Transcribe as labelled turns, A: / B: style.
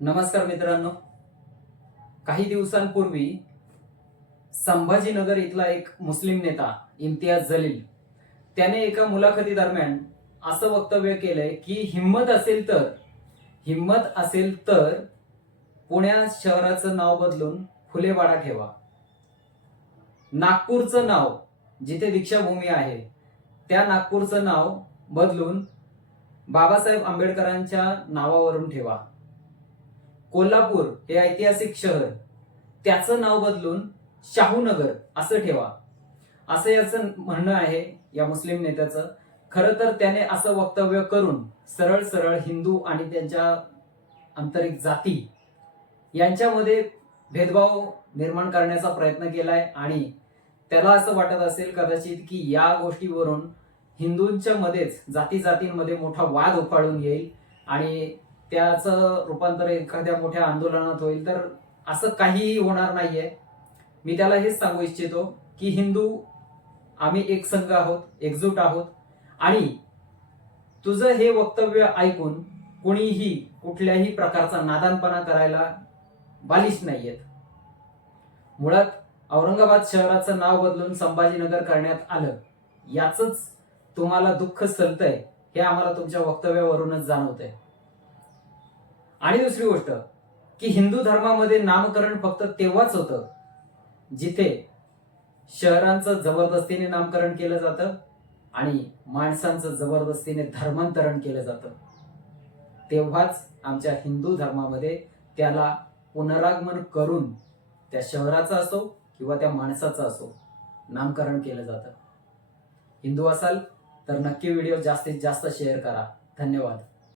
A: नमस्कार मित्रांनो. काही दिवसांपूर्वी संभाजीनगर इथला एक मुस्लिम नेता इम्तियाज जलील त्याने एका मुलाखती दरम्यान असं वक्तव्य केलंय की हिंमत असेल तर हिंमत असेल तर पुण्या शहराचं नाव बदलून फुलेवाडा ठेवा. नागपूरचं नाव जिथे दीक्षाभूमी आहे त्या नागपूरचं नाव बदलून बाबासाहेब आंबेडकरांच्या नावावरून ठेवा. कोल्हापूर हे ऐतिहासिक शहर. त्याचं नाव बदलून शाहूनगर असं ठेवा. असं याचं म्हणणं आहे या मुस्लिम नेत्याचं. खरं तर त्याने असं वक्तव्य करून सरळ सरळ हिंदू आणि त्यांच्या आंतरिक जाती यांच्यामध्ये भेदभाव निर्माण करण्याचा प्रयत्न केलाय आणि त्याला असं वाटत असेल कदाचित की या गोष्टीवरून हिंदूंच्या मध्येच जाती जातींमध्ये मोठा वाद उफाळून येईल आणि त्याचं रूपांतर एखाद्या मोठ्या आंदोलनात होईल तर असं काहीही होणार नाहीये. मी त्याला हेच सांगू इच्छितो की हिंदू आम्ही एक संघ आहोत एकजूट आहोत. आणि तुझं हे वक्तव्य ऐकून कुणीही कुठल्याही प्रकारचा नादानपणा करायला बालिश नाहीयेत. मुळात औरंगाबाद शहराचं नाव बदलून संभाजीनगर करण्यात आलं याच तुम्हाला दुःख सलतंय हे आम्हाला तुमच्या वक्तव्यावरूनच जाणवतंय. आणि दुसरी गोष्ट की हिंदू धर्मामध्ये नामकरण फक्त तेव्हाच होतं जिथे शहरांचं जबरदस्तीने नामकरण केलं जातं आणि माणसांचं जबरदस्तीने धर्मांतरण केलं जातं. तेव्हाच आमच्या हिंदू धर्मामध्ये त्याला पुनरागमन करून त्या शहराचं असो किंवा त्या माणसाचं असो नामकरण केलं जातं. हिंदू असाल तर नक्की व्हिडिओ जास्तीत जास्त शेअर करा. धन्यवाद.